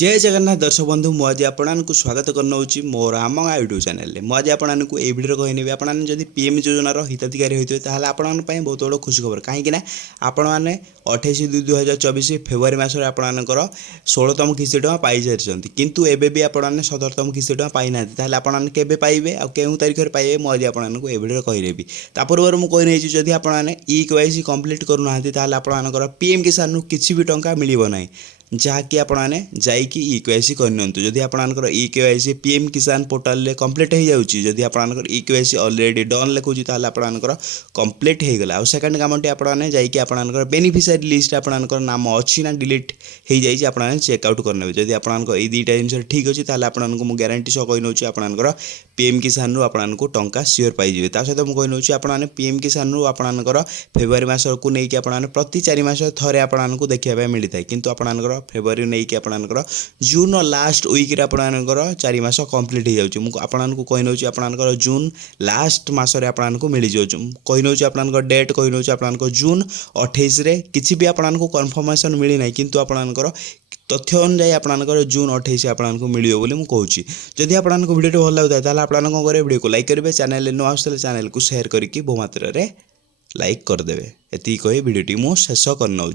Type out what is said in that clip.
जय जगन्नाथ दर्शक बंधु मुझे आपको स्वागत करना मोर आम यूट्यूब चैनल में मुझे आपको ये वीडियो कहनी आपड़ी पीएम योजनार हिताधिकारी होते हैं आपंपाई बहुत बड़ा खुशी खबर कहीं आपने 28/2/2024 फेब्रुआरी मसर आपर 16तम किस्ती टाँग पाई सारी किंतु एबे भी आपने 17तम किस्ती टाँग पाई ना आपने केवे पाइबे आ केउं तारीख में पाइबे मुझे आपको ये वीडियो कहीदेवी तापूर्व मुझे कही जदि आपने EKYC कंप्लीट करूना आपंकर पीएम किसान किसी भी टंका मिल ना जहाँकि आपने जाइकी EKYC करनी जदि आपंकर EKYC पीएम किसान पोर्टाल रे कंप्लीट हो जाऊँगी जदि आपंकर EKYC ऑलरेडी डन लिखुची आपंकर कंप्लीट हो गला। सेकेंड कामटी आपने जाइए आपंकर बेनिफिशियरी लिस्ट आपंकर नाम अच्छी ना डिलीट हो जाए आपने चेकआउट करने जदि आपंकर ये दुईटा जिन ठीक अच्छे आपको मुझे ग्यारंटी सह कही नौ आपंकर पीएम किसान रू आपको टंका सियोर पाइबे सहित मुझे कही नौ आपने पीएम किसान रू आपंकर फेब्रुआरी मास को लेकिन आपने प्रति 4 मास थे आपको देखा मिलता है किंतु आपंकर फेब्रुआरी नहीं कि आपंकर जून लास्ट वीक्रे आपंकर 4 मास कंप्लीट हो जाऊँगी आपको कही नौ आपंकर जून लास्ट मसरे आपको मिल जाऊँ कही नौ आपंकर डेट कही नौ आपंकर जून 28 किसी भी आपको कन्फर्मेशन मिली ना किंतु आपंकर तथ्य अनुसार आपंकर जून 28 आपको मिले बोली मुझे कहूँ जदि आपको वीडियो भल लगता है आप कौन करेंगे वीडियो को लाइक करेंगे चैनल नुआ आसले चैनल को शेयर करके बहु मात्रा लाइक करदे। ये कही वीडियो मुझे शेष करना।